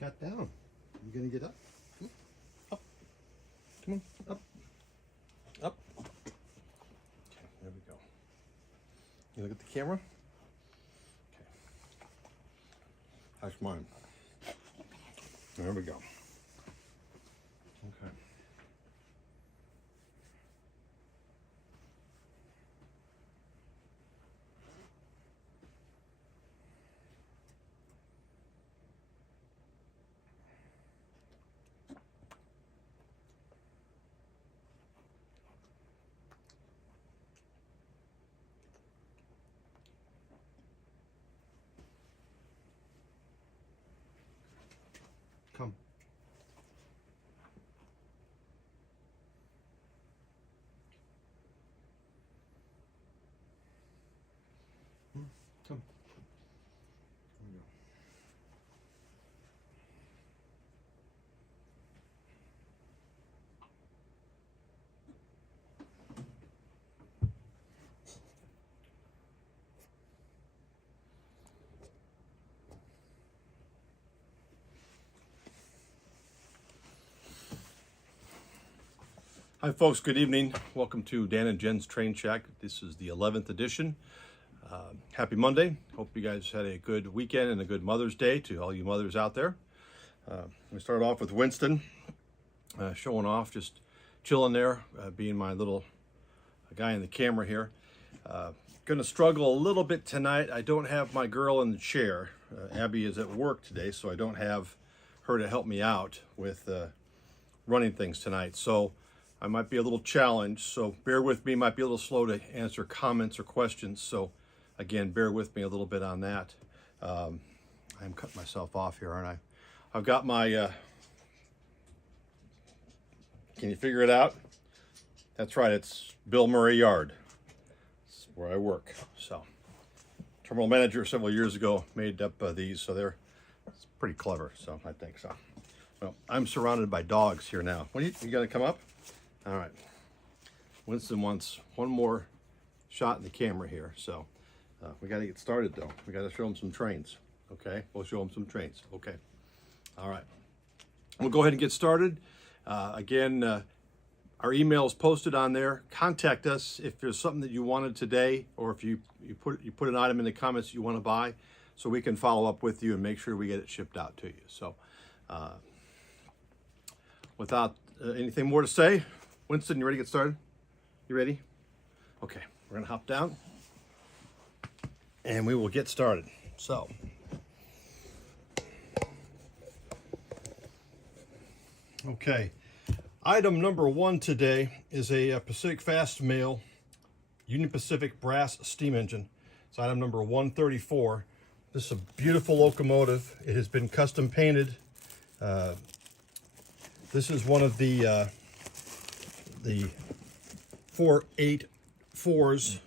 got down. You gonna get up? Up. Come on, up. Up. Okay, there we go. You look at the camera? Okay. That's mine. There we go. Okay. Come. Come. There we go. Hi folks, good evening. Welcome to Dan and Jen's Train Shack. This is the 11th edition. Happy Monday. Hope you guys had a good weekend and a good Mother's Day to all you mothers out there. We start off with Winston showing off, just chilling there, being my little guy in the camera here. Gonna struggle a little bit tonight. I don't have my girl in the chair. Abby is at work today, so I don't have her to help me out with running things tonight. So I might be a little challenged, so bear with me. Might be a little slow to answer comments or questions, so again, bear with me a little bit on that. I'm cutting myself off here, aren't I? I've got my, can you figure it out? That's right, it's Bill Murray Yard. It's where I work. So, terminal manager several years ago made up these, so it's pretty clever, so I think so. Well, I'm surrounded by dogs here now. You gonna come up? All right, Winston wants one more shot in the camera here, so we got to get started though. We got to show him some trains, okay? We'll show him some trains, okay? All right, we'll go ahead and get started. Again, our email is posted on there. Contact us if there's something that you wanted today, or if you put an item in the comments you want to buy, so we can follow up with you and make sure we get it shipped out to you. So, without anything more to say, Winston, you ready to get started? You ready? Okay, we're gonna hop down and we will get started. So, okay, item number one today is a Pacific Fast Mail Union Pacific brass steam engine. It's item number 134. This is a beautiful locomotive. It has been custom painted. This is one of the 484s,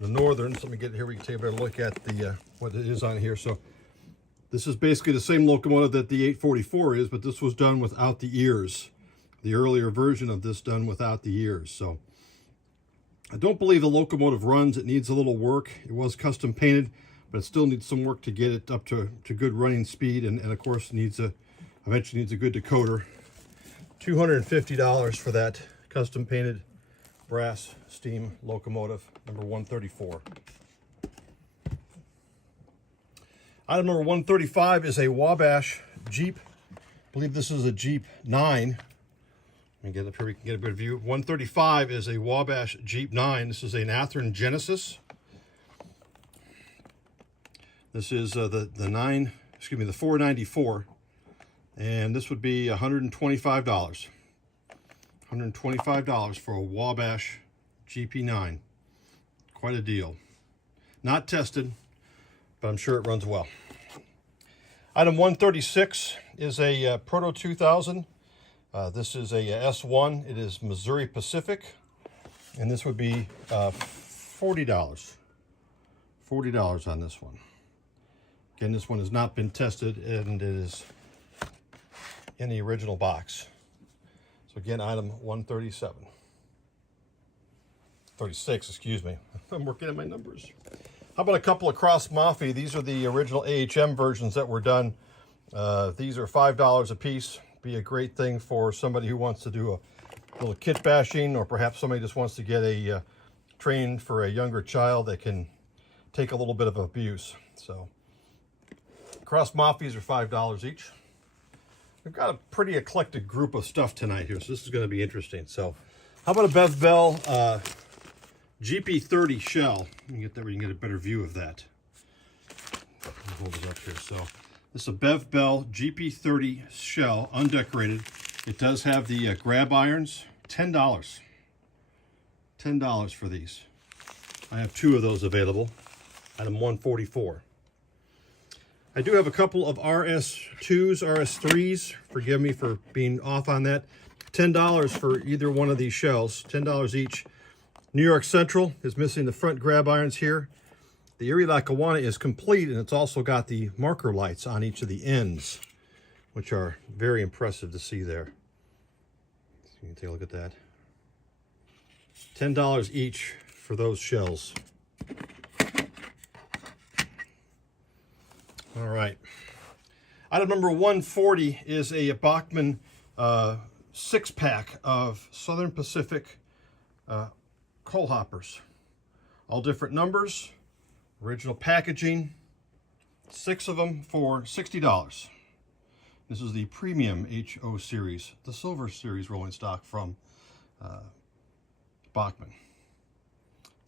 the Northerns. Let me get here. We can take a better look at the what it is on here. So this is basically the same locomotive that the 844 is, but this was done without the ears. The earlier version of this done without the ears. So I don't believe the locomotive runs. It needs a little work. It was custom painted, but it still needs some work to get it up to good running speed, and of course eventually needs a good decoder. $250 for that custom painted brass steam locomotive, number 134. Item number 135 is a Wabash Jeep. I believe this is a Jeep 9. Let me get up here, we can get a better view. 135 is a Wabash Jeep 9. This is an Athearn Genesis. This is the 494. And this would be $125. $125 for a Wabash GP9. Quite a deal. Not tested, but I'm sure it runs well. Item 136 is a Proto 2000. This is a S1. It is Missouri Pacific, and this would be $40. $40 on this one. Again, this one has not been tested, and it is in the original box. So again, item 137. 36, excuse me. I'm working on my numbers. How about a couple of Cross Mafia? These are the original AHM versions that were done These are $5 a piece. Be a great thing for somebody who wants to do a little kit bashing, or perhaps somebody just wants to get a train for a younger child that can take a little bit of abuse. So cross maffias are $5 each. We've got a pretty eclectic group of stuff tonight here, so this is going to be interesting. So how about a Bev Bell GP30 shell? You can get that where you can get a better view of that. I'll hold it up here. So this is a Bev Bell GP30 shell, undecorated. It does have the grab irons. $10. $10 for these. I have 2 of those available. Item 144. I do have a couple of RS2s, RS3s. Forgive me for being off on that. $10 for either one of these shells. $10 each. New York Central is missing the front grab irons here. The Erie Lackawanna is complete, and it's also got the marker lights on each of the ends, which are very impressive to see there. So you can take a look at that. $10 each for those shells. All right. Item number 140 is a Bachmann 6-pack of Southern Pacific coal hoppers. All different numbers, original packaging, 6 of them for $60. This is the premium HO series, the silver series rolling stock from Bachmann.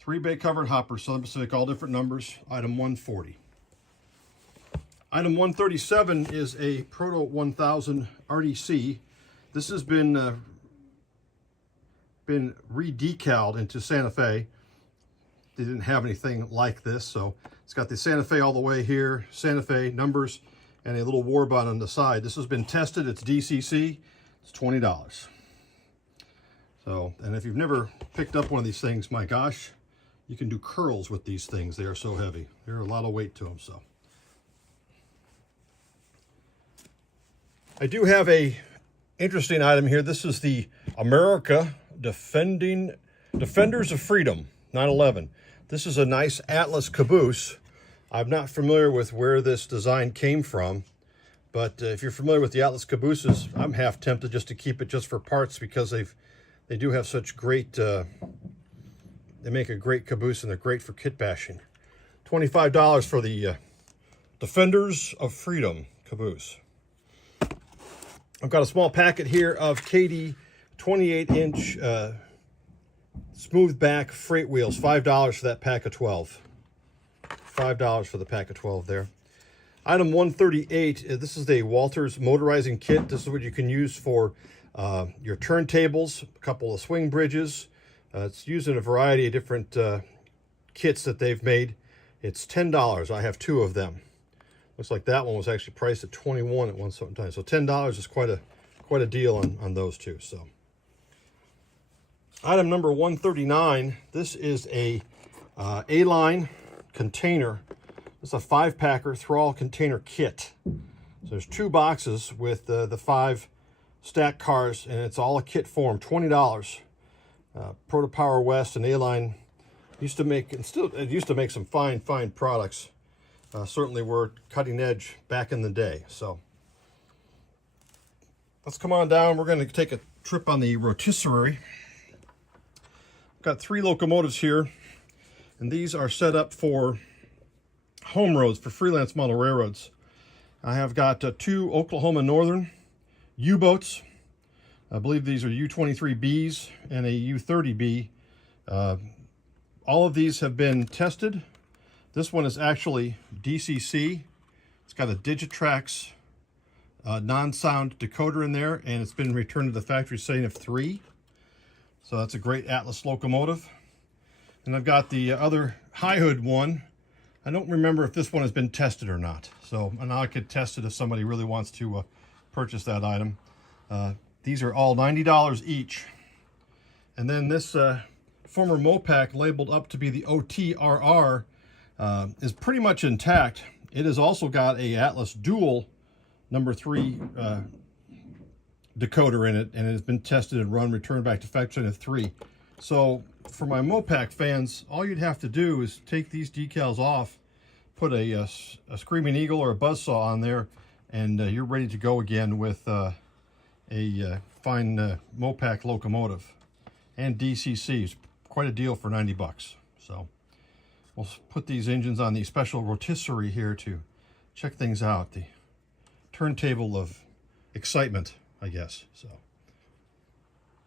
3-bay covered hoppers, Southern Pacific, all different numbers, item 140. Item 137 is a Proto 1000 RDC. This has been re-decaled into Santa Fe. They didn't have anything like this, so it's got the Santa Fe all the way here, Santa Fe numbers, and a little warbot on the side. This has been tested. It's DCC. It's $20. So, and if you've never picked up one of these things, my gosh, you can do curls with these things. They are so heavy. They're a lot of weight to them. So, I do have a interesting item here. This is the America Defenders of Freedom 911. This is a nice Atlas caboose. I'm not familiar with where this design came from, but if you're familiar with the Atlas cabooses, I'm half tempted just to keep it just for parts, because they do have such great, they make a great caboose and they're great for kit bashing. $25 for the Defenders of Freedom caboose. I've got a small packet here of KD 28-inch smooth back freight wheels. $5 for that pack of 12. $5 for the pack of 12 there. Item 138, this is a Walters motorizing kit. This is what you can use for your turntables, a couple of swing bridges. It's used in a variety of different kits that they've made. It's $10. I have 2 of them. Looks like that one was actually priced at $21 at one certain time. So $10 is quite a deal on those 2. So item number 139. This is a A-line container. It's a 5-packer thrall container kit. So there's 2 boxes with the 5 stack cars, and it's all a kit form. $20. Proto Power West and A-line used to make, and still it used to make some fine products. Certainly were cutting edge back in the day. So let's come on down. We're going to take a trip on the rotisserie. Got 3 locomotives here, and these are set up for home roads, for freelance model railroads. I have got 2 Oklahoma Northern U-boats. I believe these are U-23Bs and a U-30B. All of these have been tested. This one is actually DCC. It's got a Digitrax non-sound decoder in there, and it's been returned to the factory setting of 3. So that's a great Atlas locomotive. And I've got the other high hood one. I don't remember if this one has been tested or not. So now I could test it if somebody really wants to purchase that item. These are all $90 each. And then this former Mopac labeled up to be the OTRR is pretty much intact. It has also got a Atlas Dual number 3 decoder in it, and it has been tested and run, returned back to factory of 3. So for my Mopac fans, all you'd have to do is take these decals off, put a Screaming Eagle or a Buzzsaw on there, and you're ready to go again with a fine Mopac locomotive and DCCs. Quite a deal for 90 bucks. So we'll put these engines on the special rotisserie here to check things out. The turntable of excitement, I guess. So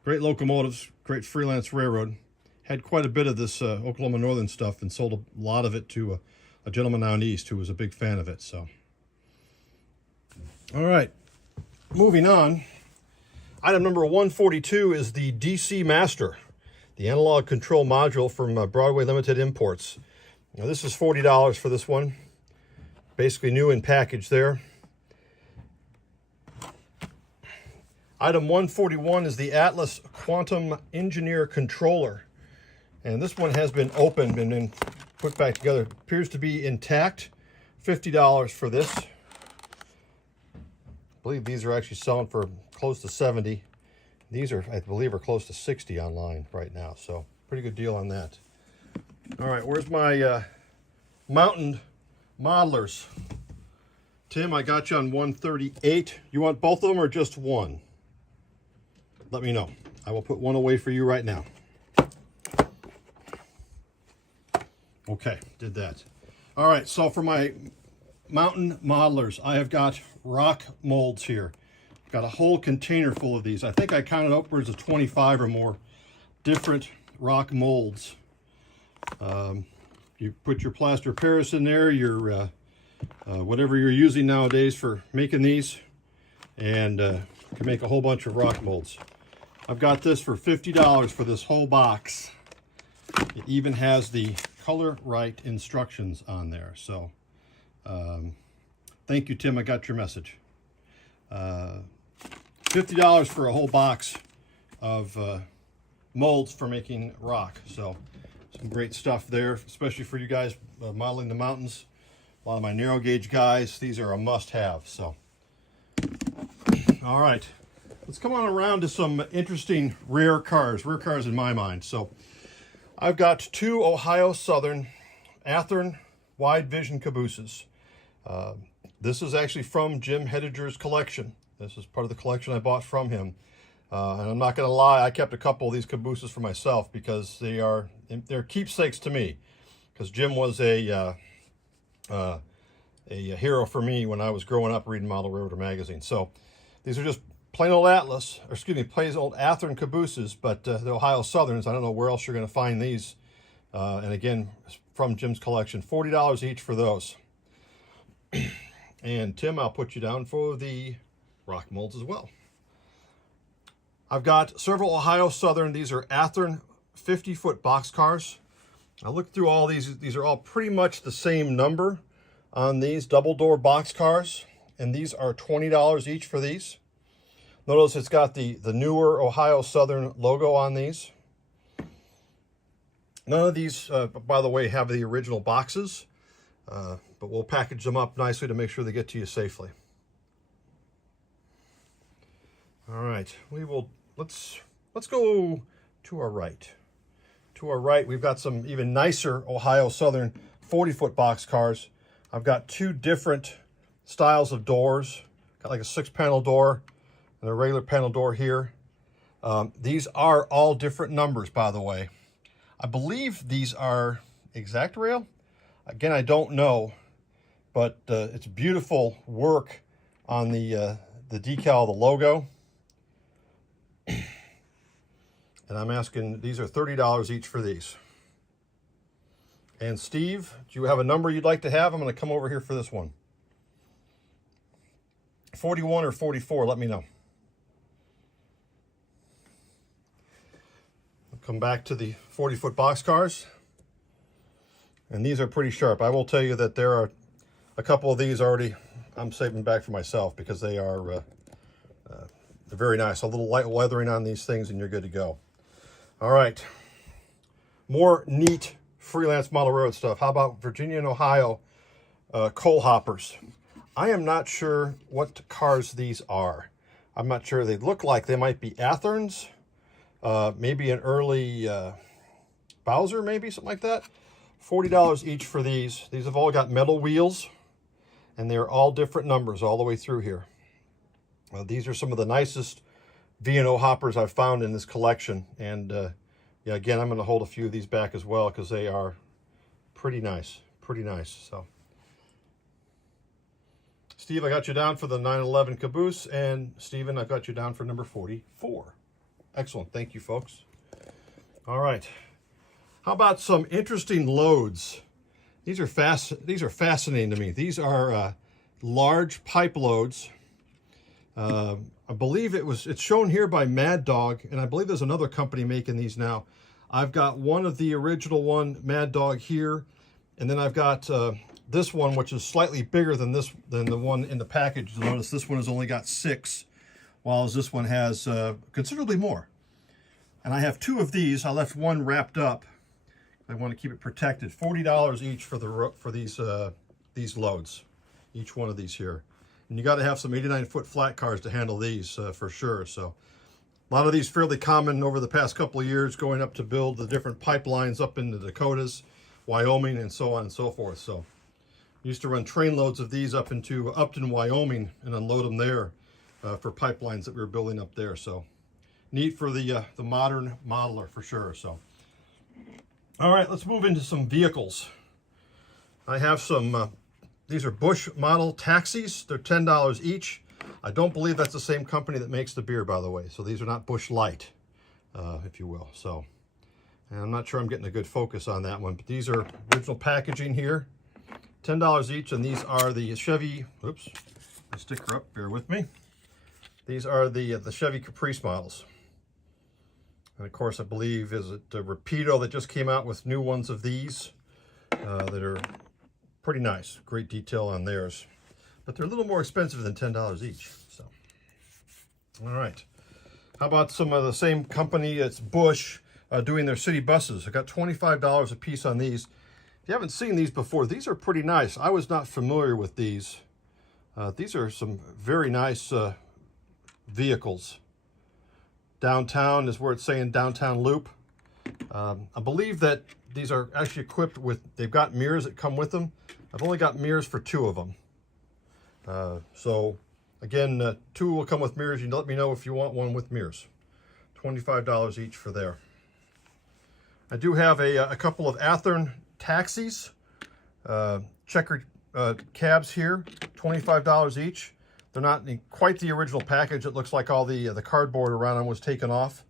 great locomotives, great Freelance railroad. Had quite a bit of this Oklahoma Northern stuff and sold a lot of it to a gentleman out east who was a big fan of it. So, all right, moving on. Item number 142 is the DC Master, the analog control module from Broadway Limited Imports. Now this is $40 for this one. Basically new in package there. Item 141 is the Atlas Quantum Engineer Controller. And this one has been opened and then put back together. Appears to be intact. $50 for this. I believe these are actually selling for close to 70. These are, I believe, are close to 60 online right now. So pretty good deal on that. All right, where's my mountain modelers? Tim, I got you on 138. You want both of them or just one? Let me know. I will put one away for you right now. Okay, did that. All right, so for my mountain modelers, I have got rock molds here. Got a whole container full of these. I think I counted upwards of 25 or more different rock molds. You put your plaster of Paris in there, your whatever you're using nowadays for making these, and you can make a whole bunch of rock molds. I've got this for $50 for this whole box. It even has the color right instructions on there. So thank you, Tim. I got your message. $50 for a whole box of molds for making rock. So some great stuff there, especially for you guys modeling the mountains. A lot of my narrow gauge guys, these are a must-have. So all right, let's come on around to some interesting rare cars in my mind. So I've got two Ohio Southern Athearn wide vision cabooses. This is actually from Jim Hediger's collection. This is part of the collection I bought from him. And I'm not going to lie, I kept a couple of these cabooses for myself because they're keepsakes to me. Because Jim was a hero for me when I was growing up reading Model Railroader magazine. So these are just plain old plain old Athearn cabooses, but the Ohio Southerns, I don't know where else you're going to find these. And again, from Jim's collection, $40 each for those. And Tim, I'll put you down for the rock molds as well. I've got several Ohio Southern. These are Athearn 50-foot boxcars. I looked through all these. These are all pretty much the same number on these double-door boxcars, and these are $20 each for these. Notice it's got the newer Ohio Southern logo on these. None of these, by the way, have the original boxes, but we'll package them up nicely to make sure they get to you safely. All right, let's go to our right. To our right, we've got some even nicer Ohio Southern 40-foot boxcars. I've got two different styles of doors. Got like a 6-panel door and a regular panel door here. These are all different numbers, by the way. I believe these are exact rail. Again, I don't know, but it's beautiful work on the decal, the logo. And I'm asking, these are $30 each for these. And Steve, do you have a number you'd like to have? I'm going to come over here for this one. 41 or 44, let me know. I'll come back to the 40-foot boxcars. And these are pretty sharp. I will tell you that there are a couple of these already I'm saving back for myself because they are they're very nice. A little light weathering on these things and you're good to go. All right. More neat Freelance Model Railroad stuff. How about Virginia and Ohio coal hoppers? I am not sure what cars these are. I'm not sure. They look like they might be Athearns. Maybe an early Bowser, maybe, something like that. $40 each for these. These have all got metal wheels. and they're all different numbers all the way through here. These are some of the nicest V&O hoppers I've found in this collection, and yeah, again, I'm going to hold a few of these back as well because they are pretty nice, pretty nice. So, Steve, I got you down for the 911 caboose, and Steven, I got you down for number 44. Excellent, thank you, folks. All right, how about some interesting loads? These are fascinating to me. These are large pipe loads. I believe it's shown here by Mad Dog, and I believe there's another company making these now. I've got one of the original one, Mad Dog, here, and then I've got this one, which is slightly bigger than the one in the package. Notice this one has only got 6, while this one has considerably more. And I have 2 of these. I left one wrapped up. I want to keep it protected. $40 each for these loads, each one of these here. And you got to have some 89-foot flat cars to handle these for sure. So a lot of these fairly common over the past couple of years, going up to build the different pipelines up in the Dakotas, Wyoming, and so on and so forth. So I used to run train loads of these up into Upton, Wyoming, and unload them there for pipelines that we were building up there. So neat for the modern modeler for sure. So all right, let's move into some vehicles. I have some these are Busch model taxis. They're $10 each. I don't believe that's the same company that makes the beer, by the way. So these are not Busch Light, if you will. So, and I'm not sure I'm getting a good focus on that one, but these are original packaging here. $10 each, and these are the Chevy, oops, the sticker up, bear with me. These are the Chevy Caprice models. And of course, I believe, is it Rapido that just came out with new ones of these that are pretty nice. Great detail on theirs. But they're a little more expensive than $10 each. So, all right. How about some of the same company? It's Busch doing their city buses. I got $25 a piece on these. If you haven't seen these before, these are pretty nice. I was not familiar with these. These are some very nice vehicles. Downtown is where it's saying downtown loop. I believe that these are actually equipped with, they've got mirrors that come with them. I've only got mirrors for 2 of them. So again, 2 will come with mirrors. You can let me know if you want one with mirrors. $25 each for there. I do have a couple of Athearn taxis, checkered cabs here, $25 each. They're not in quite the original package. It looks like all the cardboard around them was taken off,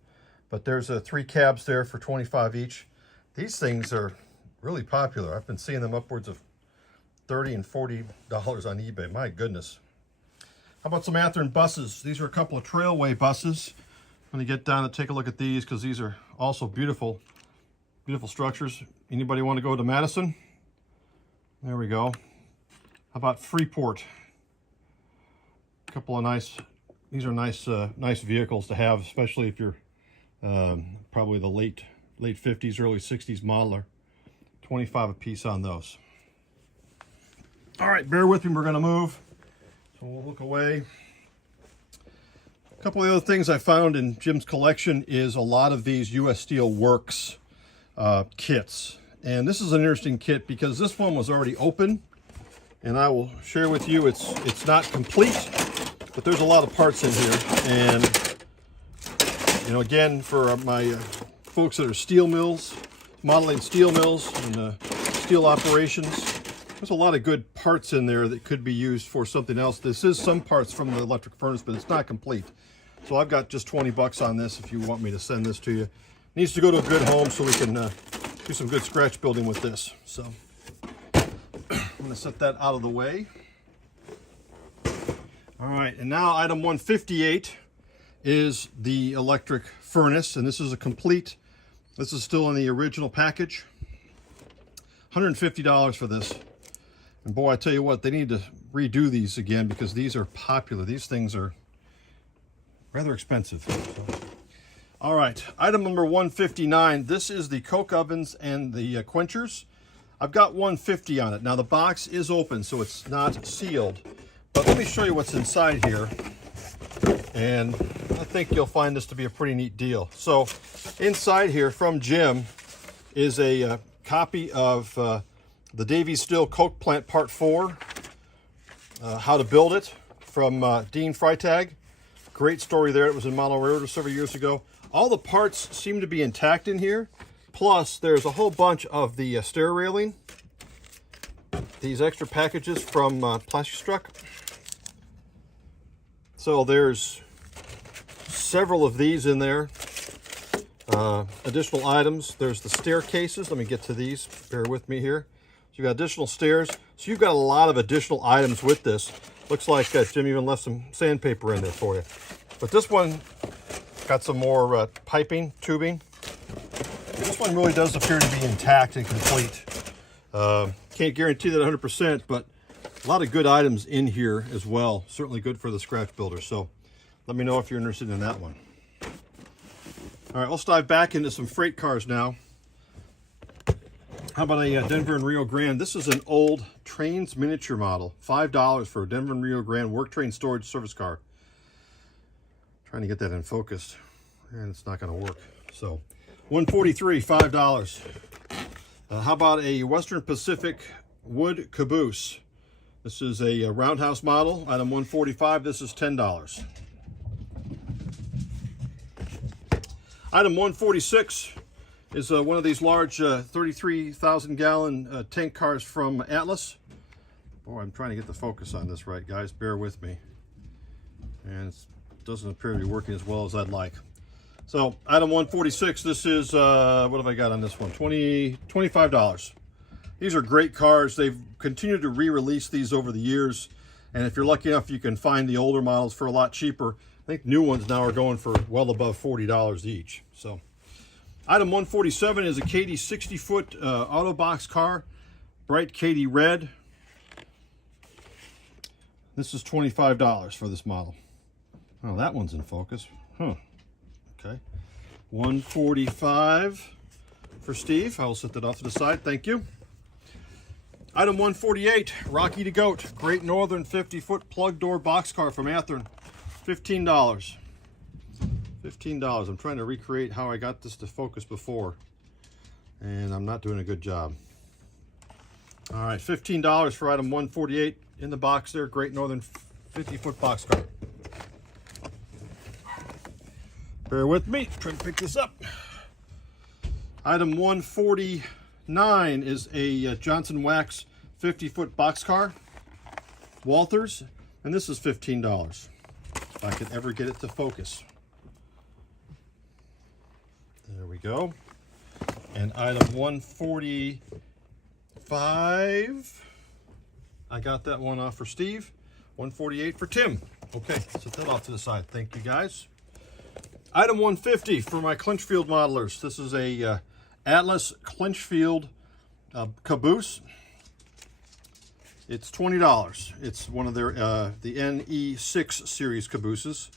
but there's 3 cabs there for $25 each. These things are really popular. I've been seeing them upwards of $30 and $40 on eBay. My goodness. How about some Athearn buses? These are a couple of Trailway buses. I'm going to get down and take a look at these because these are also beautiful, beautiful structures. Anybody want to go to Madison? There we go. How about Freeport? A couple of nice, these are nice vehicles to have, especially if you're probably the late 50s, early 60s modeler. $25 a piece on those. All right, bear with me, we're gonna move. So we'll look away. A couple of other things I found in Jim's collection is a lot of these US Steel Works kits. And this is an interesting kit because this one was already open, and I will share with you, it's not complete, but there's a lot of parts in here. And you know, again, for my folks that are steel mills, modeling steel mills and steel operations, there's a lot of good parts in there that could be used for something else. This is some parts from the electric furnace, but it's not complete. So I've got just 20 bucks on this if you want me to send this to you. It needs to go to a good home so we can do some good scratch building with this. So I'm going to set that out of the way. All right, and now item 158 is the electric furnace, and this is a complete, this is still in the original package. $150 for this. And boy, I tell you what, they need to redo these again because these are popular. These things are rather expensive. So. All right, item number 159. This is the coke ovens and the quenchers. I've got 150 on it. Now the box is open, so it's not sealed. But let me show you what's inside here. And I think you'll find this to be a pretty neat deal. So inside here from Jim is a copy of the Davy Still Coke Plant Part 4. how to build it from Dean Freitag. Great story there. It was in Model Railroad several years ago. All the parts seem to be intact in here. Plus, there's a whole bunch of the stair railing. These extra packages from Plastistruck. So there's several of these in there. Additional items. There's the staircases. Let me get to these. Bear with me here. So you've got additional stairs. So you've got a lot of additional items with this. Looks like Jim even left some sandpaper in there for you. But this one got some more piping, tubing. This one really does appear to be intact and complete. Can't guarantee that 100%, but a lot of good items in here as well. Certainly good for the scratch builder. So let me know if you're interested in that one. All right, let's dive back into some freight cars now. How about a Denver and Rio Grande? This is an old Trains miniature model. $5 for a Denver and Rio Grande work train storage service car. Trying to get that in focus, and it's not going to work. So, $143, $5. How about a Western Pacific wood caboose? This is a roundhouse model, item $145. This is $10. Item 146 is one of these large 33,000 gallon tank cars from Atlas. Boy, I'm trying to get the focus on this right, guys. Bear with me. And it doesn't appear to be working as well as I'd like. So, item 146, this is, what have I got on this one? $25. These are great cars. They've continued to re-release these over the years. And if you're lucky enough, you can find the older models for a lot cheaper. I think new ones now are going for well above $40 each. So, item 147 is a Kadee 60-foot auto box car, bright Kadee red. This is $25 for this model. Oh, that one's in focus. Huh. Okay. $145 for Steve. I'll set that off to the side. Thank you. Item 148, Rocky the Goat, Great Northern 50-foot plug door boxcar from Athearn. $15. $15. I'm trying to recreate how I got this to focus before, and I'm not doing a good job. All right, $15 for item 148 in the box there. Great Northern 50-foot boxcar. Bear with me, trying to pick this up. Item 149 is a Johnson Wax 50-foot boxcar, Walthers, and this is $15. If I could ever get it to focus. There we go. And item 145, I got that one off for Steve. 148 for Tim. Okay, set that off to the side. Thank you, guys. Item 150 for my Clinchfield modelers. This is a Atlas Clinchfield caboose. It's $20. It's one of their the NE6 series cabooses.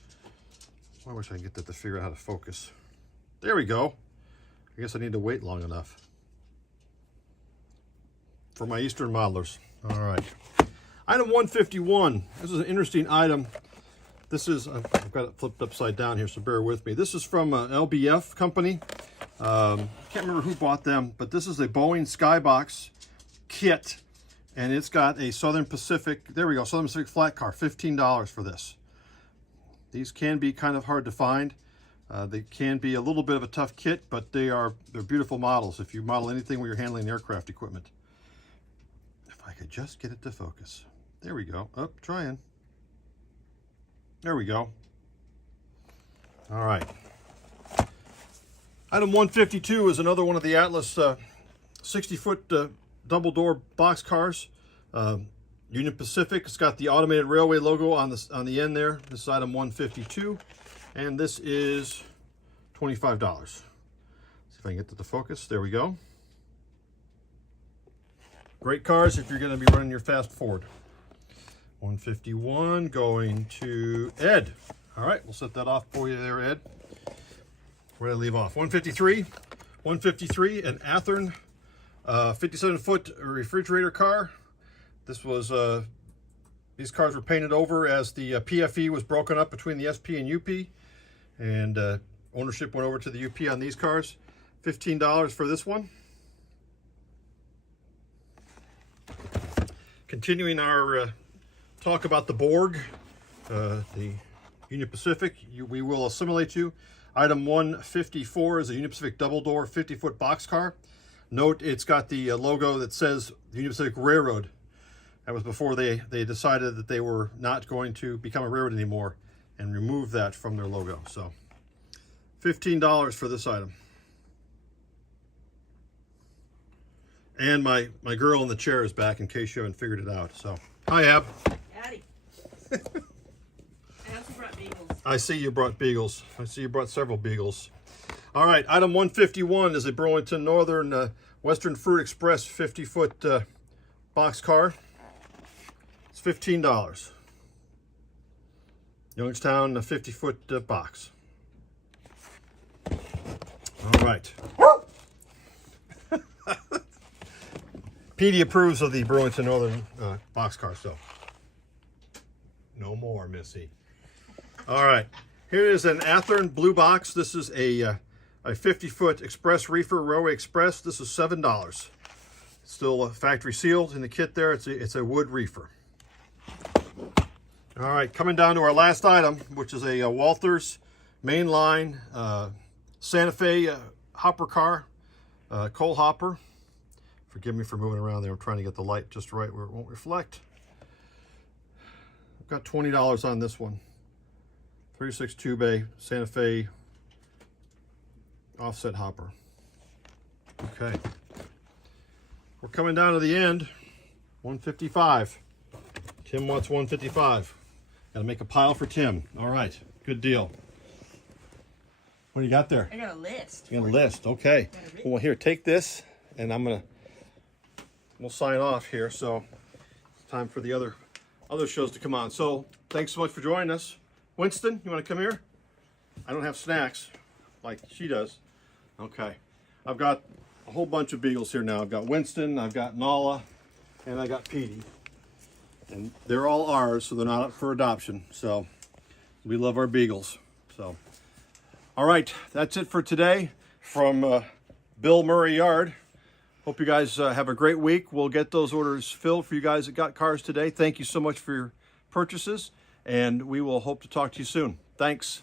I wish I could get that to figure out how to focus. There we go. I guess I need to wait long enough for my Eastern modelers. All right. Item 151. This is an interesting item. This is, I've got it flipped upside down here, so bear with me. This is from LBF company. Can't remember who bought them, but this is a Boeing Skybox kit, and it's got a Southern Pacific, there we go, Southern Pacific flat car, $15 for this. These can be kind of hard to find. They can be a little bit of a tough kit, but they're beautiful models if you model anything where you're handling aircraft equipment. If I could just get it to focus. There we go. Oh, trying. There we go. All right. Item 152 is another one of the Atlas 60-foot double door box cars. Union Pacific. It's got the automated railway logo on the end there. This is item 152, and this is $25. See if I can get that to focus. There we go. Great cars if you're going to be running your fast Ford. 151 going to Ed. All right, we'll set that off for you there, Ed. Where did I leave off? 153. 153, an Athearn 57-foot refrigerator car. This was, these cars were painted over as the PFE was broken up between the SP and UP, and ownership went over to the UP on these cars. $15 for this one. Continuing our talk about the Borg, the Union Pacific. We will assimilate you. Item 154 is a Union Pacific double door 50-foot boxcar. Note it's got the logo that says Union Pacific Railroad. That was before they decided that they were not going to become a railroad anymore and remove that from their logo. So $15 for this item. And my girl in the chair is back in case you haven't figured it out. So hi, Ab. Howdy. I also brought beagles. I see you brought beagles. I see you brought several beagles. All right, item 151 is a Burlington Northern Western Fruit Express 50-foot boxcar. It's $15. Youngstown, a 50-foot box. All right. Petey approves of the Burlington Northern boxcar, so no more, Missy. All right, here is an Athearn blue box. This is a 50-foot express reefer, Railway Express. This is $7. Still factory sealed in the kit there. It's a wood reefer. All right, coming down to our last item, which is a Walthers mainline Santa Fe hopper car, coal hopper. Forgive me for moving around there. I'm trying to get the light just right where it won't reflect. I've got $20 on this one. 36 2-bay Santa Fe offset hopper. Okay. We're coming down to the end. 155. Tim wants 155. Gotta make a pile for Tim. All right, good deal. What do you got there? I got a list. You got a list, okay. Well, here, take this, and we'll sign off here. So it's time for the other shows to come on. So thanks so much for joining us. Winston, you want to come here? I don't have snacks like she does. Okay. I've got a whole bunch of beagles here now. I've got Winston, I've got Nala, and I got Petey. And they're all ours, so they're not up for adoption. So we love our beagles. So, all right, that's it for today from Bill Murray Yard. Hope you guys have a great week. We'll get those orders filled for you guys that got cars today. Thank you so much for your purchases, and we will hope to talk to you soon. Thanks.